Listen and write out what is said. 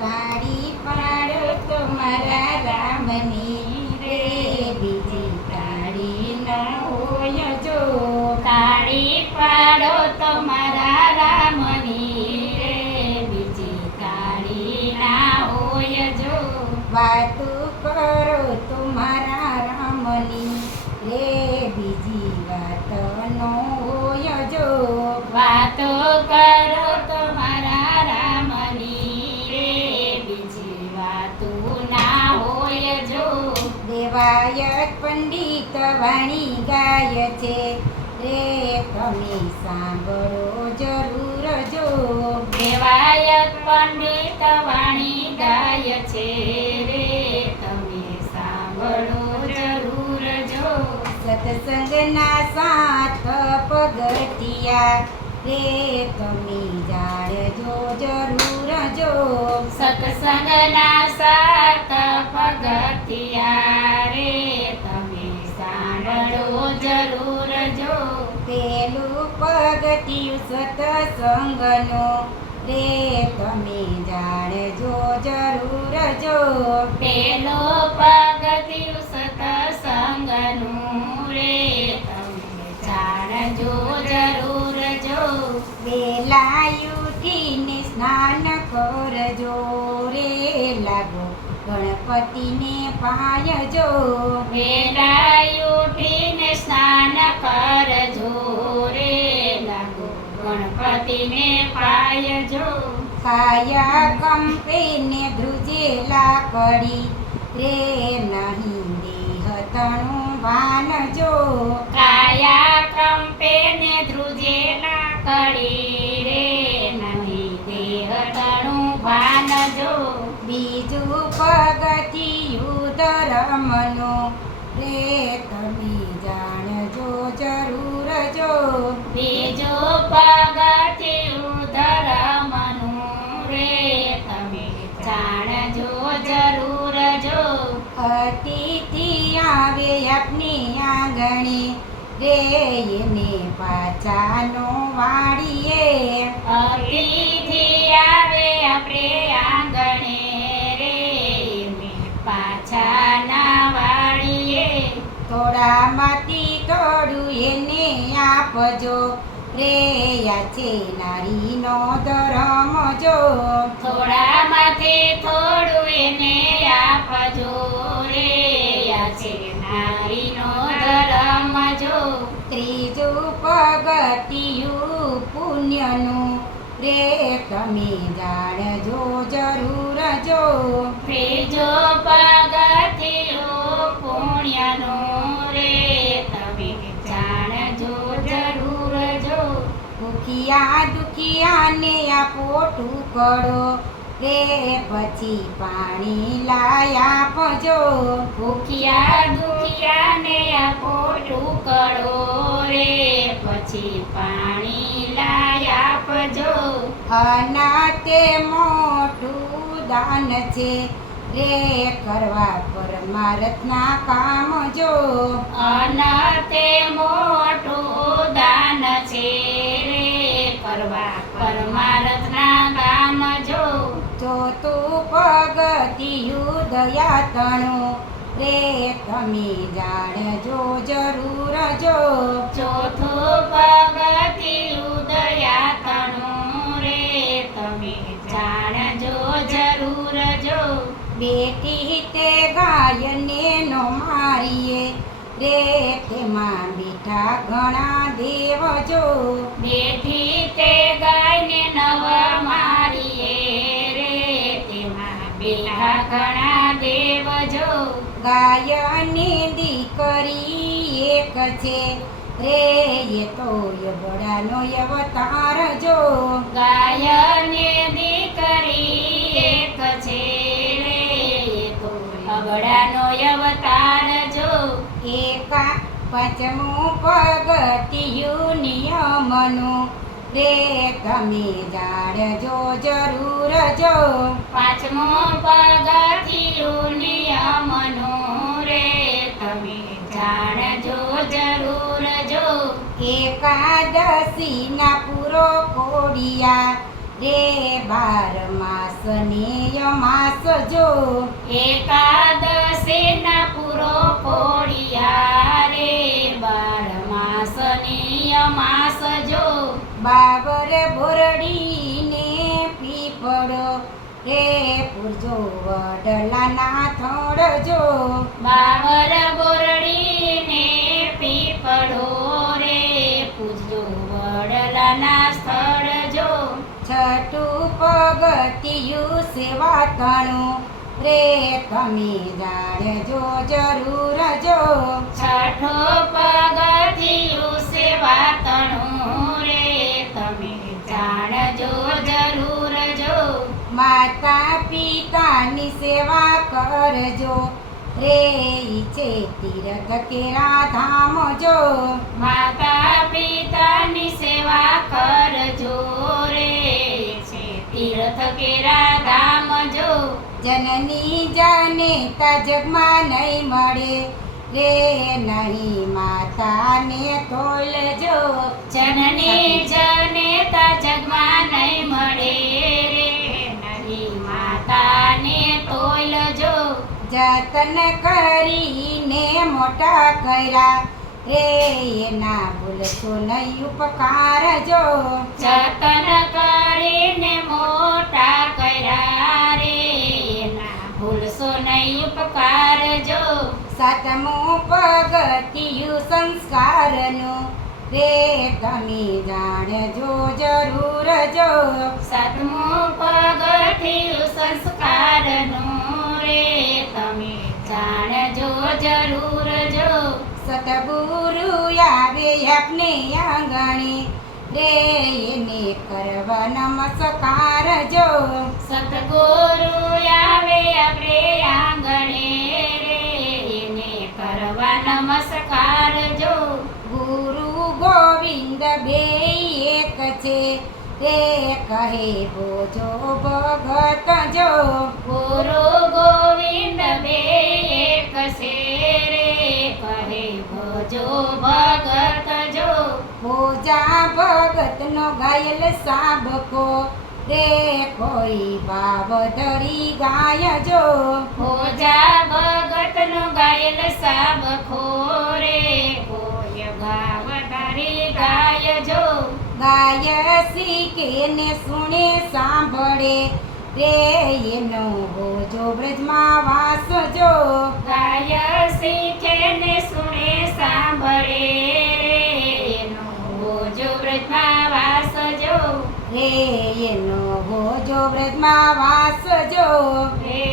તાળી પાડો તો મારા રામની રે, બીજી તાળી ના હોય જો. તાળી પાડો તો મારા રામની રે, બીજી તાળી ના હોય જો. વાતું કરો તો મારા રામની રે, બીજી વાત નો હોય જો. વાતો કરો તો મારા રામની રે, બીજી વાતો ના હોય જો. દેવાયત પંડિત વાણી ગાય છે રે, તમે સાંભળો જરૂર જો. દેવાયત પંડિત વાણી ગાય છે રે, તમે સાંભળો જરૂર જો. સત્સંગના સાત પગથિયા રે, તમે જાણજો જરૂર જો. સત્સંગના સાત પગથિયા રે, તમે સાંભળો જરૂર જો. પેલું પગથિયું સત્સંગનું રે, તમે જાણજો જરૂર જો. પેલો પગથિયું સત્સંગનું રે, તમે જાણજો જરૂર જો. વેલા ઉઠીને સ્નાન કરજો રે, લાગો ગણપતિને પાયજો. વેલા ઉઠીને સ્નાન કરજો રે, લાગો ગણપતિને પાયજો. કાયા કંપે ને ધ્રુજેલા કડી રે, નહીં દેહ તણું વાનજો. કાયા કંપે ને ધ્રુજેલા કડી રે, નહીં દેહ તણું ભાનજો. બીજું પગથિયું ધર્મનું રે, તમે જાણજો જરૂર જો. બીજો પગથિયું ધર્મનું રે, તમે જાણજો જરૂર જો. અતિથિ આવે આપની આંગણે રે, એને પાછાનો વાળીએ. અતિથિ આવે આપણે આંગણે રે, એમને પાછા ના વાળીએ. થોડામાંથી થોડું એને આપજો રે, આ છે નારીનો ધર્મ જો. થોડામાંથી થોડું એને આપજો રે, આ છે નારીનો ધર્મ જો. ત્રીજું પગથિયું પુણ્યનું રે, તમે જાણજો જરૂર જો. ત્રીજો પગથિયું પુણ્યનું રે, તમે જાણજો જરૂર જો. ભૂખ્યા દુખિયાને આપો ટુકડો રે, પછી પાણી લાય આપજો. ભૂખ્યા દુખિયાને આપો ટુકડો રે, પછી પાણી લાય આપજો. અનાથે મોટું દાન છે રે, કરવા પરમાર્થના કામ જો. અનાથે મોટું દાન છે રે, કરવા પરમાર્થના કામ જો. ચોથું પગથિયું દયા તણું રે, તમે જાણજો જરૂર જો. ચોથું પગથિયું દયાતણું રે, તમે જાણજો જરૂર જો. બેટી તે ગાયને નો મારીએ રે, તેમાં બેઠા ઘણા દેવ જો. બેઠી તે ગાયને નવ મારીએ રે, તેમાં બેઠા ઘણા દેવ જો. ગાયની દીકરી એક છે રે, એ તો યબડાનો અવતાર જો. ગાયને દીકરી એક છે રે, એ તો અબડાનો અવતાર જો. એકા પાંચમું પગથિયું નિયમનું રે, તમે જાણજો જરૂર જો. પાંચમો પગથિયું નિયમનું રે, તમે જાણજો જરૂર જો. એકાદશીના પૂરો કોડિયા રે 12 માસની અમાસ જો એકાદશી ના પૂરો ખોડિયા રે 12 માસની અમાસ જો બાબર બોરડીને પીપળો રે પૂરજો વડલાના થડ જો બાબર બોરડીને પીપળો રે પૂજજો વડલાના સ્થળ જો છઠ્ઠું પગથિયું સેવા તણું રે તમે જાણજો જરૂર જો છઠ્ઠો પગથિયું સેવા તણું રે તમે જાણજો જરૂર જો માતા પિતાની સેવા કરજો રે ઈચ્છે તીર્થ કેરા ધામ જો માતા પિતાની સેવા કરજો રે છે તીર્થ કેરા ધામ જો જનની જનેતા જગમાં નહીં મળે રે નહીં માતાને તોલજો જનની જનેતા જગમાં નહીં મળે રે નહીં માતાને તોલજો જતન કરીને મોટા કર્યા રે એના ભૂલશો નહીં ઉપકાર જો જતન કરીને મોટા કર્યા રે એના ભૂલશો નહીં ઉપકાર જો સાતમું પગથિયું સંસ્કારનું રે તમે જાણજો જરૂર જો સાતમું પગથિયું સંસ્કારનું રે તમે જાણજો જરૂર જો સતગુરુ આવે આપને આંગણે રે એને કરવા નમસ્કાર જો સતગુરુ આવે આપણે આંગણે રે એને કરવા નમસ્કાર જો ગુરુ ગોવિંદ બે એક છે રે કહે બોજો ભગત જો ગુરુ ગોવિંદ બે એક છે રે કહે ભજો ભગત જો પૂજા ભગતનો ગાયલ સાબકો રે કોઈ ભાવ ધરી ગાય જો ભોજા ભગતનો ગાયલ સાબખો રે કોઈ ગાવ તારી ગાય જો ગાય શીખે ને સુણે સાંભળે રે એનો હોજો બ્રજમાં વાસ જો ગાય શીખે ને સુણે સાંભળે રે એનો ભોજો બ્રજમાં વાસ જો રે એનો હોજો બ્રજમાં વાસ જો રે